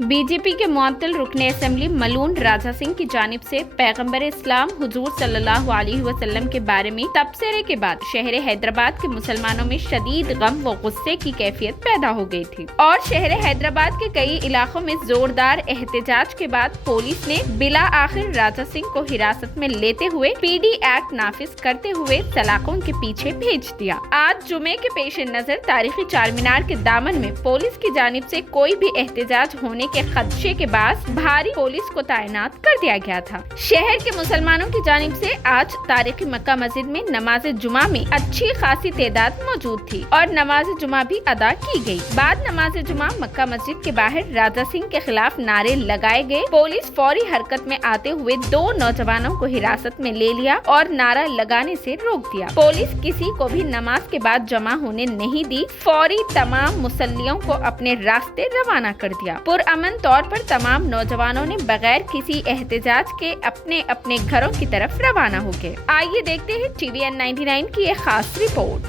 BJP के मुअत्तल रुकने असेंबली मलून राजा सिंह की जानिब से पैगंबर इस्लाम हुजूर सल्लल्लाहु अलैहि वसल्लम के बारे में तबसरे के बाद शहर हैदराबाद के मुसलमानों में शदीद गम व गुस्से की कैफियत पैदा हो गई थी और शहर हैदराबाद के कई इलाकों में जोरदार एहतजाज के बाद पुलिस ने बिला आखिर राजा सिंह को हिरासत में लेते हुए पीडी एक्ट नाफिज करते हुए सलाखों के पीछे भेज दिया। आज जुमे के पेश नजर तारीखी चार मीनार के दामन में पुलिस की जानिब से कोई भी एहतजाज होने के खदशे के बाद भारी पुलिस को तैनात कर दिया गया था। शहर के मुसलमानों की जानिब से आज तारीखी मक्का मस्जिद में नमाज जुमा में अच्छी खासी तादाद मौजूद थी और नमाज जुमा भी अदा की गई। बाद नमाज जुमा मक्का मस्जिद के बाहर राजा सिंह के खिलाफ नारे लगाए गए। पुलिस फौरी हरकत में आते हुए दो नौजवानों को हिरासत में ले लिया और नारा लगाने से रोक दिया। पुलिस किसी को भी नमाज के बाद जमा होने नहीं दी। फौरी तमाम मुसल्लियों को अपने रास्ते रवाना कर दिया। पुरअमन तौर पर तमाम नौजवानों ने बगैर किसी एहतजाज के अपने अपने घरों की तरफ रवाना हो गए। आइए देखते हैं TVN 99 की एक खास रिपोर्ट।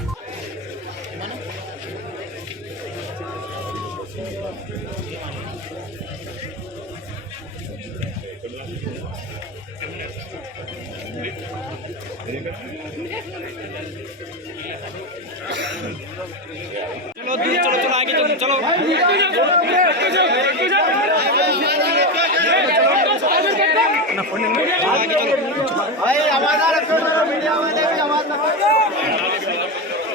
चलो दी चलो आगे चलो भाई आवाज आ रहा है, मीडिया वाले भी आवाज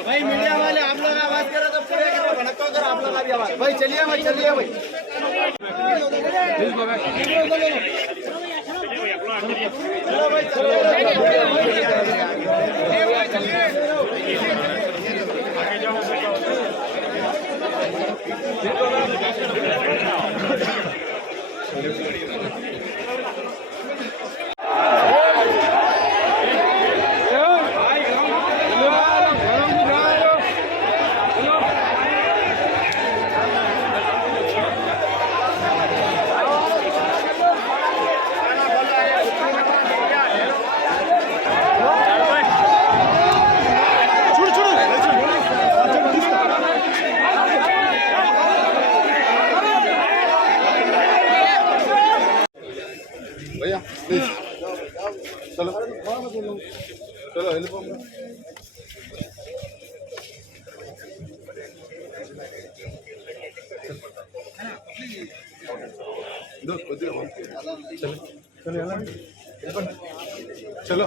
भाई मीडिया वाले आप लोग आवाज करो तो पूरे भड़को कर आप लोग भी आवाज भाई चलिए भाई चलो भाई भैया प्लीज चलो चलो हेल्प चलो चलो